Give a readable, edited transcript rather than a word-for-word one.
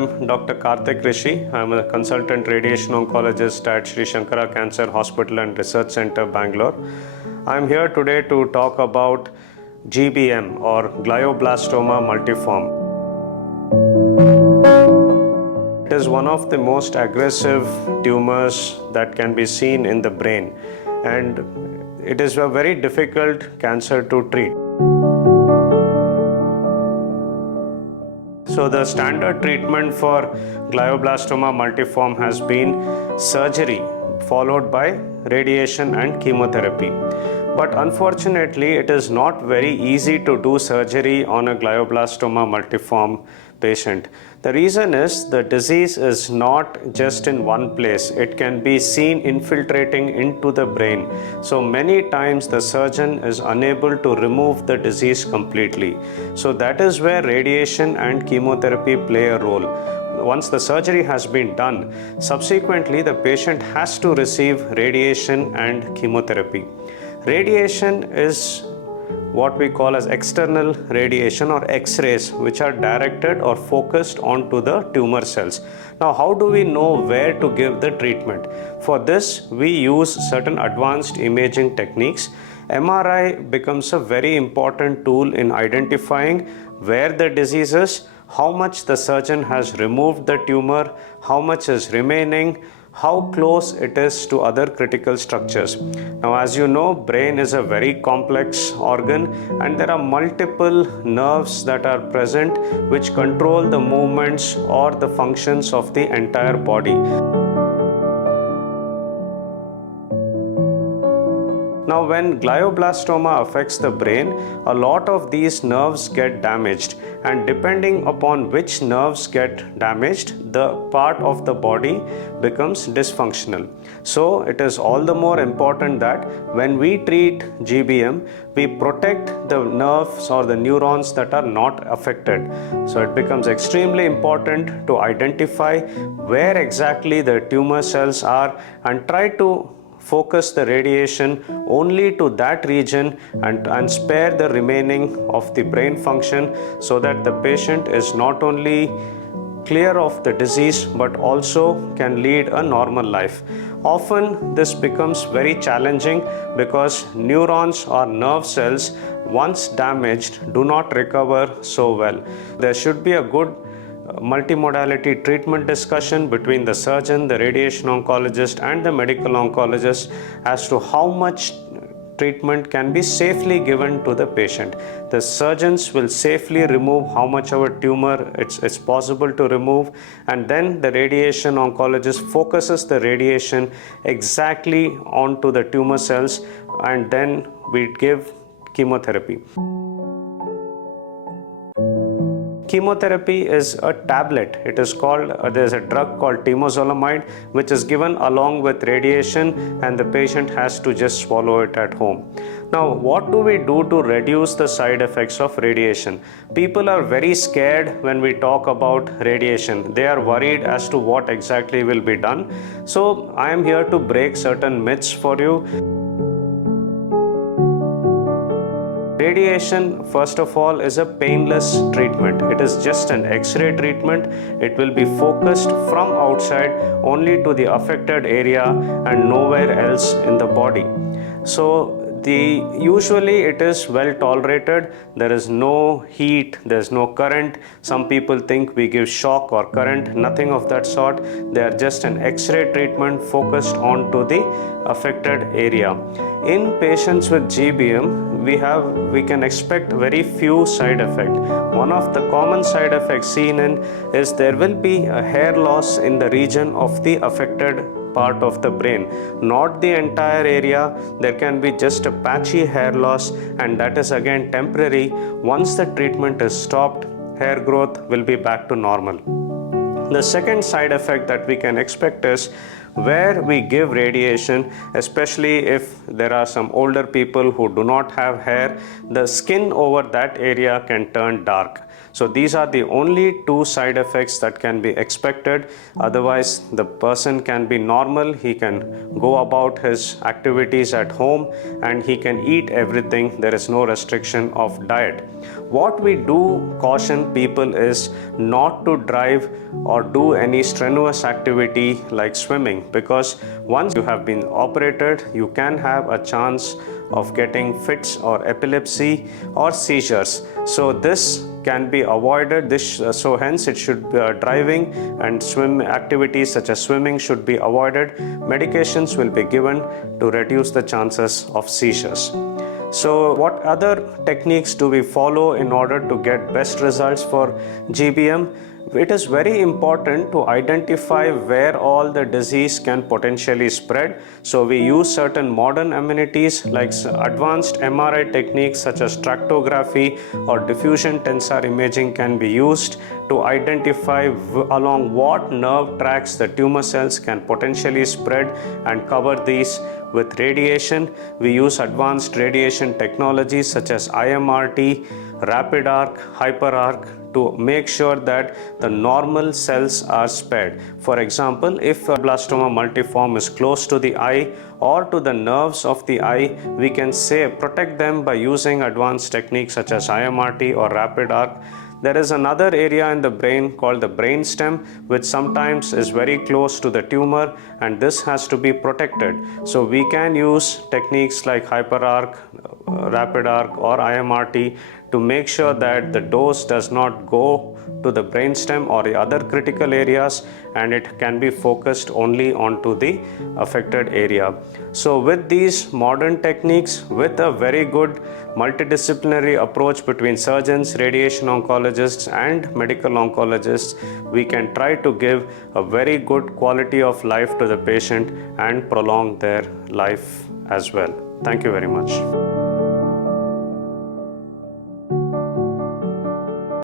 I'm Dr. Karthik Rishi. I'm a consultant radiation oncologist at Sri Shankara Cancer Hospital and Research Center, Bangalore. I'm here today to talk about GBM or Glioblastoma multiforme. It is one of the most aggressive tumors that can be seen in the brain, and it is a very difficult cancer to treat. So the standard treatment for glioblastoma multiforme has been surgery followed by radiation and chemotherapy. But unfortunately, it is not very easy to do surgery on a glioblastoma multiforme patient. The reason is the disease is not just in one place. It can be seen infiltrating into the brain. So many times the surgeon is unable to remove the disease completely. So that is where radiation and chemotherapy play a role. Once the surgery has been done, subsequently the patient has to receive radiation and chemotherapy. Radiation is what we call as external radiation or X-rays, which are directed or focused onto the tumor cells. Now, how do we know where to give the treatment? For this, we use certain advanced imaging techniques. MRI becomes a very important tool in identifying where the disease is, how much the surgeon has removed the tumor, how much is remaining, how close it is to other critical structures. Now, as you know, brain is a very complex organ, and there are multiple nerves that are present which control the movements or the functions of the entire body. Now, when glioblastoma affects the brain, a lot of these nerves get damaged, and depending upon which nerves get damaged, the part of the body becomes dysfunctional. So, it is all the more important that when we treat GBM, we protect the nerves or the neurons that are not affected. So, it becomes extremely important to identify where exactly the tumor cells are and try to focus the radiation only to that region and spare the remaining of the brain function, so that the patient is not only clear of the disease but also can lead a normal life. Often this becomes very challenging because neurons or nerve cells, once damaged, do not recover so well. There should be a good multimodality treatment discussion between the surgeon, the radiation oncologist, and the medical oncologist as to how much treatment can be safely given to the patient. The surgeons will safely remove how much of a tumor it's possible to remove, and then the radiation oncologist focuses the radiation exactly onto the tumor cells, and then we give chemotherapy. Chemotherapy is a tablet. It is called, there's a drug called temozolomide, which is given along with radiation, and the patient has to just swallow it at home. Now, what do we do to reduce the side effects of radiation? People are very scared when we talk about radiation. They are worried as to what exactly will be done. So, I am here to break certain myths for you. Radiation, first of all, is a painless treatment. It is just an X-ray treatment. It will be focused from outside only to the affected area and nowhere else in the body. So, usually it is well tolerated. There is no heat, there is no current. Some people think we give shock or current. Nothing of that sort. They are just an X-ray treatment focused onto the affected area. In patients with GBM, we can expect very few side effects. One of the common side effects seen is there will be a hair loss in the region of the affected part of the brain, not the entire area. There can be just a patchy hair loss, and that is again temporary. Once the treatment is stopped, hair growth will be back to normal. The second side effect that we can expect is where we give radiation, especially if there are some older people who do not have hair, the skin over that area can turn dark. So these are the only two side effects that can be expected. Otherwise, the person can be normal, he can go about his activities at home, and he can eat everything. There is no restriction of diet. What we do caution people is not to drive or do any strenuous activity like swimming, because once you have been operated, you can have a chance of getting fits or epilepsy or seizures. So this can be avoided. So hence it should be, driving and swim activities such as swimming should be avoided. Medications will be given to reduce the chances of seizures. So what other techniques do we follow in order to get best results for GBM? It is very important to identify where all the disease can potentially spread. So we use certain modern amenities like advanced MRI techniques such as tractography or diffusion tensor imaging can be used to identify along what nerve tracks the tumor cells can potentially spread and cover these. With radiation, we use advanced radiation technologies such as IMRT, rapid arc, hyper arc to make sure that the normal cells are spared. For example, if a blastoma multiforme is close to the eye or to the nerves of the eye, we can protect them by using advanced techniques such as IMRT or rapid arc. There is another area in the brain called the brainstem, which sometimes is very close to the tumor, and this has to be protected. So we can use techniques like hyperarc, rapid arc or IMRT to make sure that the dose does not go to the brainstem or the other critical areas, and it can be focused only onto the affected area. So with these modern techniques, with a very good multidisciplinary approach between surgeons, radiation oncologists and medical oncologists, we can try to give a very good quality of life to the patient and prolong their life as well. Thank you very much.